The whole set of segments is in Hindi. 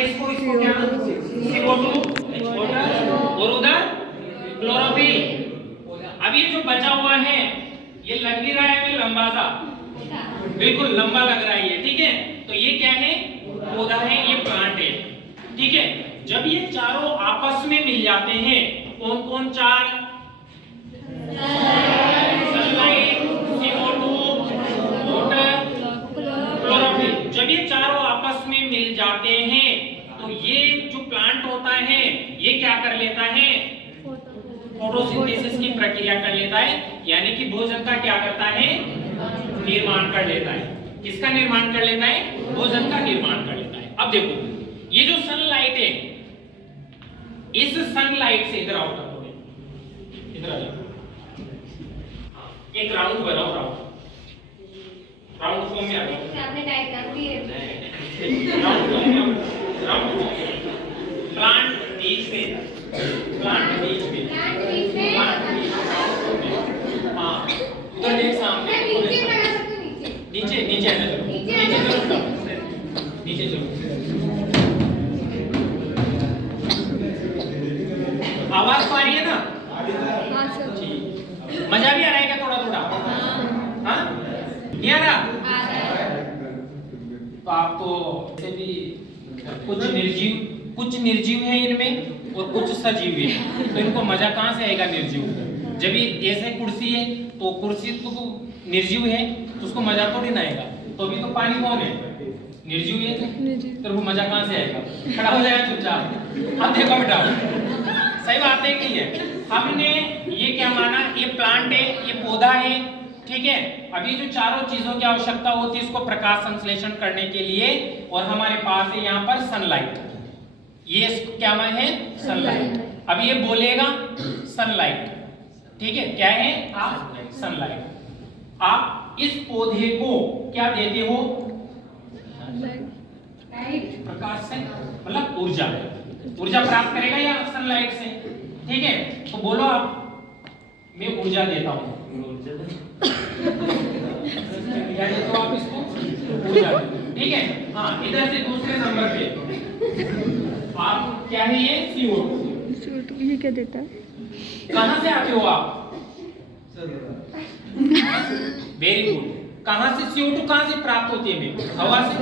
इसको क्या CO2 और उधर क्लोरोफिल। अब ये जो बचा हुआ है ये लग नहीं रहा है कि लंबा सा, बिल्कुल लंबा लग रहा है ये, ठीक है। तो ये क्या है, पौधा है, ये प्लांट है, ठीक है। जब ये चारों आपस में मिल जाते हैं, कौन कौन चार, सनलाइट, CO2, वाटर, क्लोरोफिल। जब ये चारों आपस में मिल जाते हैं तो ये जो प्लांट होता है ये क्या कर लेता है, फोटोसिंथेसिस की प्रक्रिया कर लेता है, यानी कि भोजन का क्या करता है, निर्माण कर लेता है। किसका निर्माण कर लेता है, भोजन का निर्माण कर लेता है। अब देखो ये जो सनलाइट है, इस सनलाइट से इधर आओ, इधर आ जाओ, एक राउंड बनाओ, राउंड फॉर्म में आ जाओ। आपने टाइप कर दिया राउंड फॉर्म में, राउंड प्लांट बीच में, प्लांट बीच में, प्लांट बीच में, हाँ उधर देख सामने, नीचे नीचे चलो, नीचे चलो। आवाज तो आ रही है ना, मजा भी आ रहा है क्या थोड़ा थोड़ा, हाँ नहीं आ रहा? तो आप तो ऐसे भी कुछ निर्जीव है इनमें और कुछ सजीव है, तो इनको मजा कहाँ से आएगा निर्जीव? जब ये ऐसे कुर्सी है तो कुर्सी तो निर्जीव है तो उसको मजा थोड़ी ना आएगा। तो अभी तो पानी कौन है, निर्जीव है, तो वो मजा कहाँ से आएगा? खड़ा हो जाएगा चुपचाप। अब देखो बेटा, सही बात है कि है, हमने ये क्या माना, ये प्लांट है, ये पौधा है, ठीक है। अभी जो चारों चीजों की आवश्यकता होती है इसको प्रकाश संश्लेषण करने के लिए, और हमारे पास है यहाँ पर सनलाइट, ये क्या है, सनलाइट। अब ये बोलेगा सनलाइट, ठीक है, क्या है आप, सनलाइट। आप इस पौधे को क्या देते हो, प्रकाश से, मतलब ऊर्जा, ऊर्जा प्राप्त करेगा या सनलाइट से, ठीक है। तो बोलो आप, मैं ऊर्जा देता हूँ, यानी तो आप इसको ऊर्जा, ठीक है। हाँ, इधर से दूसरे नंबर पे आप क्या है, ये CO2, ये क्या देता है, कहां से आते हो आप, वेरी गुड। कहां से CO2 कहां से प्राप्त होती है, हवा से,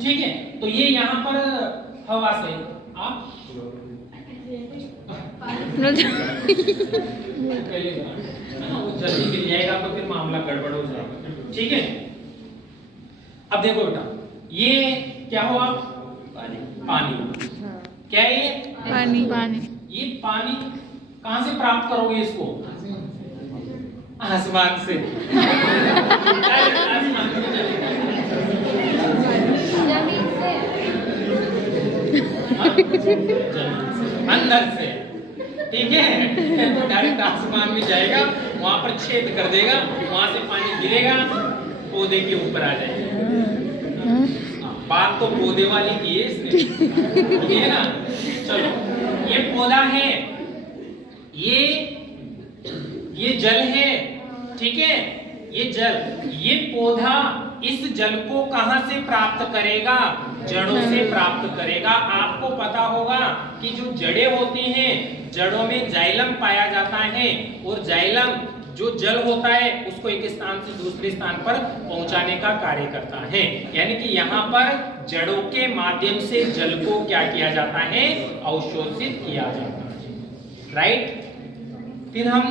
ठीक है। तो ये यहाँ पर हवा से, आप वो जल्दी मिल जाएगा तो फिर मामला गड़बड़ हो जाएगा, ठीक है। अब देखो बेटा, ये क्या हुआ, पानी, क्या है ये, पानी, ये पानी कहां से प्राप्त करोगे इसको, आसमान से, आसमान से चलेगा, जमीन से, अंदर से, ठीक है। तो डायरेक्ट आसमान में जाएगा, वहां पर छेद कर देगा, वहां से पानी गिरेगा, पौधे के ऊपर आ जाएगा। बात तो पौधे वाली की है इसने, ठीक है ना। चलो, ये पौधा है, ये जल है, ठीक है, ये जल, ये पौधा इस जल को कहां से प्राप्त करेगा, जड़ों से प्राप्त करेगा। आपको पता होगा कि जो जड़ें होती हैं, जड़ों में जाइलम पाया जाता है, और जाइलम जो जल होता है उसको एक स्थान से दूसरे स्थान पर पहुंचाने का कार्य करता है। यानी कि यहाँ पर जड़ों के माध्यम से जल को क्या किया जाता है, अवशोषित किया जाता है, राइट। फिर हम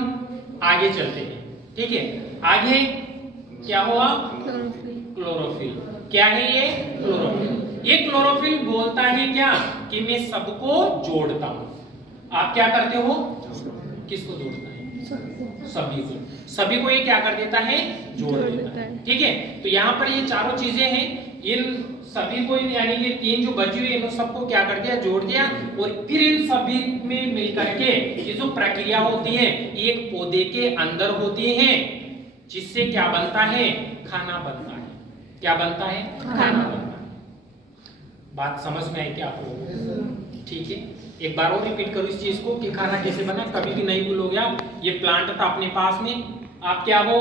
आगे चलते हैं, ठीक है। आगे क्या हुआ, क्लोरोफिल। क्या है ये, क्लोरोफिल। ये क्लोरोफिल बोलता है क्या, कि मैं सबको जोड़ता हूं। आप क्या करते हो, किसको जोड़ता है, सभी को ये क्या कर देता है, जोड़ देता है, ठीक है। तो यहाँ पर ये चारों चीजें हैं, इन सभी को, यानी कि तीन जो बची हुई इन सबको क्या कर दिया, जोड़ दिया, और फिर इन सभी में मिलकर के ये जो प्रक्रिया होती है एक पौधे के अंदर होती है, जिससे क्या बनता है, खाना बनता है। क्या बनता है, खाना बनता है। बात समझ में आई क्या आप लोगों को, ठीक है। एक बार और रिपीट करो इस चीज को कि खाना कैसे बना, कभी भी नहीं भूलोगे आप। ये प्लांट था अपने पास में, आप क्या हो,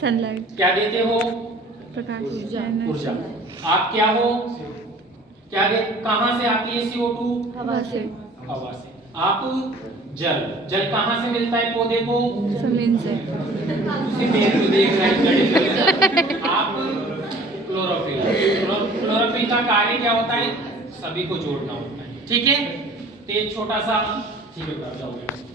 सनलाइट, क्या देते हो, प्रकाश, ऊर्जा। आप क्या हो, क्या कहां से आती है CO2? हवा से। हवा से। आप जल, जल कहां से मिलता है पौधे को? जमीन से। मेरे को देख रहा है। आप क्लोरोफिल, क्लोरोफिल का कार्य क्या होता है? सभी को जोड़ना होता है, ठीक है। तो एक छोटा सा ठीक है, हो गया।